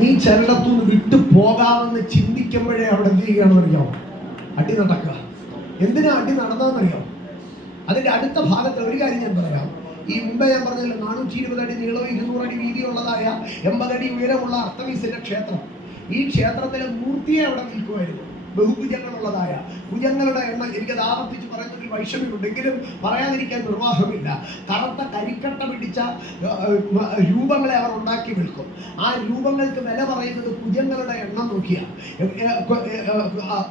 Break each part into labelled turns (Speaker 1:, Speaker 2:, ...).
Speaker 1: നീ ചരണത്തുനിന്ന് വിട്ടു പോകാമെന്ന് ചിന്തിക്കുമ്പോഴേ അവിടെ എന്ത് അറിയാം അടി നടക്കുക. എന്തിനാ അടി നടന്നതെന്നറിയാം? അതിന്റെ അടുത്ത ഭാഗത്ത് ഒരു കാര്യം ഞാൻ പറയാം. ഈ മുമ്പേ ഞാൻ പറഞ്ഞല്ലോ നാനൂറ്റി ഇരുപത് അടി നീളവും ഇരുന്നൂറ് അടി വീതിയുള്ളതായ എൺപത് അടി ഉയരമുള്ള അർത്ഥമീസിന്റെ ക്ഷേത്രം. ഈ ക്ഷേത്രത്തിലെ മൂർത്തിയെ അവിടെ നിൽക്കുമായിരുന്നു. ബഹുഭുജങ്ങളുള്ളതായ ഭുജങ്ങളുടെ എണ്ണം എനിക്കത് ആവർത്തിച്ച് പറയുന്നതിൽ വൈഷമ്യമുണ്ടെങ്കിലും പറയാതിരിക്കാൻ നിർവാഹമില്ല. കറുത്ത കരിക്കട്ട പിടിച്ച രൂപങ്ങളെ അവർ ഉണ്ടാക്കി വിൽക്കും ആ രൂപങ്ങൾക്ക് വില പറയുന്നത് ഭുജങ്ങളുടെ എണ്ണം നോക്കിയാണ്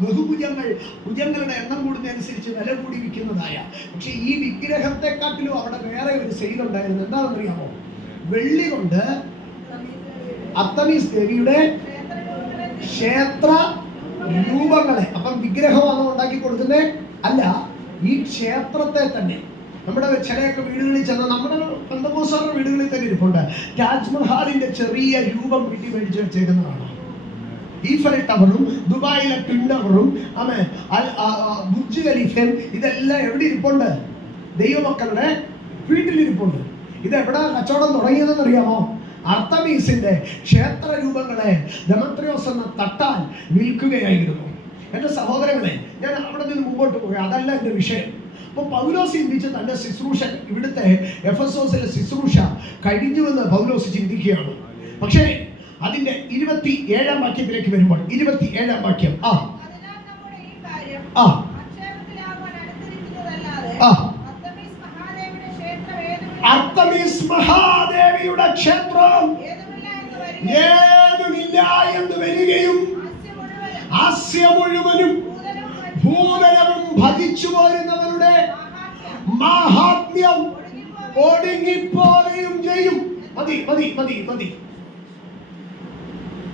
Speaker 1: ബഹുഭുജങ്ങൾ ഭുജങ്ങളുടെ എണ്ണം കൂടുന്നതനുസരിച്ച് വില കൂടി വിൽക്കുന്നതായ പക്ഷെ ഈ വിഗ്രഹത്തെക്കാട്ടിലും അവിടെ വേറെ ഒരു സെയിൽ ഉണ്ടായിരുന്നു. എന്താണെന്നറിയാമോ? വെള്ളി കൊണ്ട് അത്തമീസ് ദേവിയുടെ ക്ഷേത്ര രൂപങ്ങളെ അപ്പം വിഗ്രഹമാണോ ഉണ്ടാക്കി കൊടുക്കുന്നത് അല്ല ഈ ക്ഷേത്രത്തെ തന്നെ. നമ്മുടെ ചിലയൊക്കെ വീടുകളിൽ ചെന്ന നമ്മുടെ പന്തമോസാറിന്റെ വീടുകളിൽ തന്നെ ഇരിപ്പുണ്ട്. താജ്മഹാലിന്റെ ചെറിയ രൂപം വീട്ടിൽ മേടിച്ചു വെച്ചേക്കുന്നതാണ്. ഈഫൽ ടവറും ദുബായിലെ ട്വിൻ ടവറും അൽ- ബുർജ് ഖലീഫയും ഇതെല്ലാം എവിടെ ഇരിപ്പുണ്ട്? ദൈവമക്കളുടെ വീട്ടിലിരിപ്പുണ്ട് ഇത് എവിടെ കച്ചവടം തുടങ്ങിയതെന്ന് അറിയാമോ അർത്തമീസിന്റെ ക്ഷേത്ര രൂപങ്ങളെ ഡെമത്രിയോസ് എന്ന തട്ടാൻ വിൽക്കുകയായിരുന്നു. എന്റെ സഹോദരങ്ങളെ ഞാൻ അവിടെ നിന്ന് മുമ്പോട്ട് പോയി. അതല്ല എന്റെ വിഷയം. അപ്പോൾ പൗലോസ് ചിന്തിച്ച തന്റെ ശുശ്രൂഷ ഇവിടുത്തെ എഫ് എസ് ഓസിലെ ശുശ്രൂഷ കഴിഞ്ഞുവെന്ന് പൗലോസ് ചിന്തിക്കുകയാണ്. പക്ഷേ അതിന്റെ ഇരുപത്തി ഏഴാം വാക്യത്തിലേക്ക് വരുമ്പോൾ ഇരുപത്തി ഏഴാം വാക്യം ആ. ആ. ആ.
Speaker 2: അർത്തമീസ് മഹാദേവിയുടെ ക്ഷേത്രം ഏതുമില്ല? എന്ന് വരികയും
Speaker 1: ആസ്യ മുഴുവനും
Speaker 2: ഭൂതലവും
Speaker 1: ഭജിച്ചു പോരുന്നവരുടെ
Speaker 2: മാഹാത്മ്യം ഒടുങ്ങിപ്പോവുകയും
Speaker 1: ചെയ്യും. മതി മതി മതി മതി.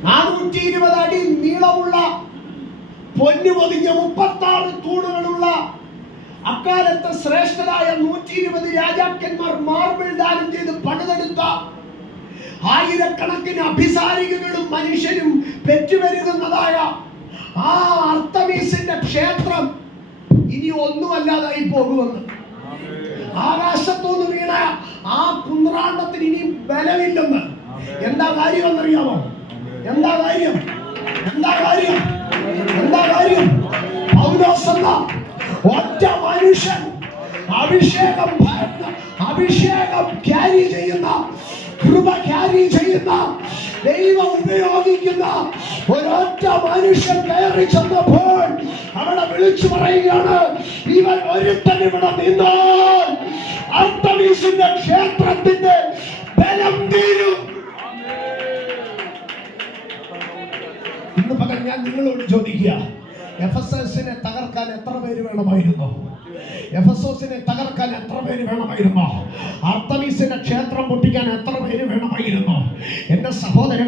Speaker 1: നാനൂറ്റി ഇരുപത് അടി നീളമുള്ള പൊന്നു പൊതിഞ്ഞ മുപ്പത്തി ആറ് തൂണുകളുള്ള അക്കാലത്തെ ശ്രേഷ്ഠരായ നൂറ്റി ഇരുപത് രാജാക്കന്മാർ മാർബിൾ ദാനം ചെയ്ത് പണിതെടുത്ത ആയിരക്കണക്കിന് അഭിസാരികകളും മനുഷ്യരും പെറ്റുവരുന്നതായ ആ അർത്തമീസിന്റെ ക്ഷേത്രം ഇനി ഒന്നുമല്ലാതായി പോകുമെന്ന്. ആകാശത്തുനിന്ന് വീണ ആ കുന്ത്രാണ്ടത്തിന് ഇനി ബലമില്ലെന്ന്. എന്താ കാര്യം എന്നറിയാമോ? എന്താ കാര്യം? എന്താ കാര്യം? എന്താ കാര്യം? പൗലോസ് എന്ന ഒറ്റ മനുഷ്യൻ അഭിഷേകം അഭിഷേകം ക്യാരി ചെയ്യുന്ന കൃപ ക്യാരി ചെയ്യുന്ന ദൈവം ഉപയോഗിക്കുന്ന ഒരൊറ്റ മനുഷ്യൻ കയറി ചെന്നപ്പോൾ അവിടെ വിളിച്ചു പറയുകയാണ് ഇവൻ ഒരുത്തൻ ഇവിടെ നിന്നാൽ അർത്തമീസിന്റെ ക്ഷേത്രത്തിന്റെ ബലം തീരും ഇന്ന് പകൽ ഞാൻ നിങ്ങളോട് ചോദിക്കുക എഫ് എസ് എസിനെ തകർക്കാൻ എത്ര പേര് വേണമായിരുന്നു? എഫ് എസ് എസിനെ തകർക്കാൻ എത്ര പേര് വേണമായിരുന്നു? അർത്തമീസിന്റെ ക്ഷേത്രം പൊട്ടിക്കാൻ എത്ര പേര് വേണമായിരുന്നു? എന്റെ രാമക്ഷേത്രം